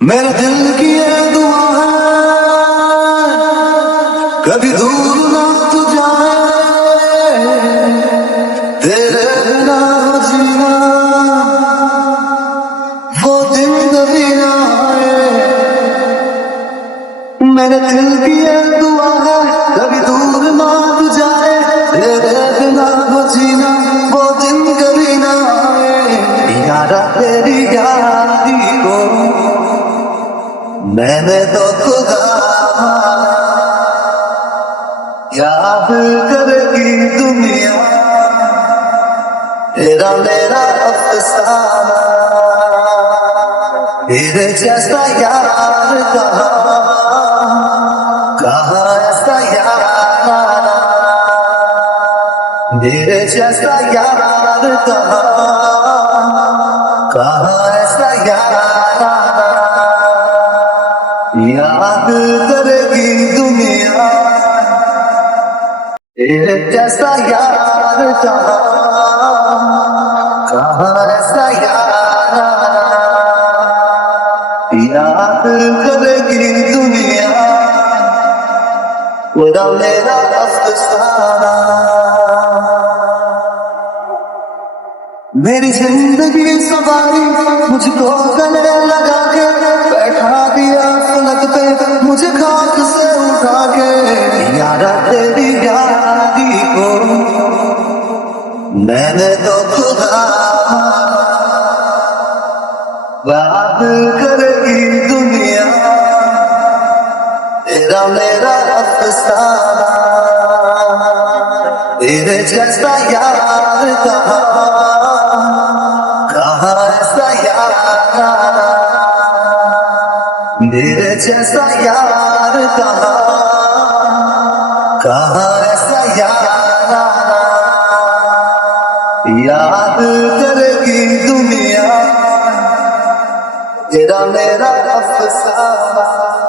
मेरे दिल की ये दुआ है कभी दूर ना तू जाए, तेरे बिना जीना वो दिन कभी ना आए। मेरे दिल की ये दुआ है कभी दूर ना तू जाए, तेरे बिना जीना वो दिन कभी ना आए। यारा तेरी यारी को मैंने तो खुदा याद करेगी दुनिया, तेरा मेरा अफसाना। तेरे जैसा यार कहाँ ऐसा यार, तेरे जैसा यार कहाँ ऐसा यार। याद करेगी दुनिया, तेरे जैसा यार कहाँ ऐसा यार। याद करेगी दुनिया, तेरा मेरा अफसाना। मेरी जिंदगी सवारी मुझको गले लगा के बैठा दिया फलक पे मुझे खाक से उठा के। यारा तेरी यारी को मैंने तो खुदा याद करेगी दुनिया, तेरा मेरा अफसाना। तेरे जैसा यार कहाँ ऐसा यार, तेरे जैसा यार कहाँ ऐसा यार। याद करेगी दुनिया, तेरा मेरा अफसाना।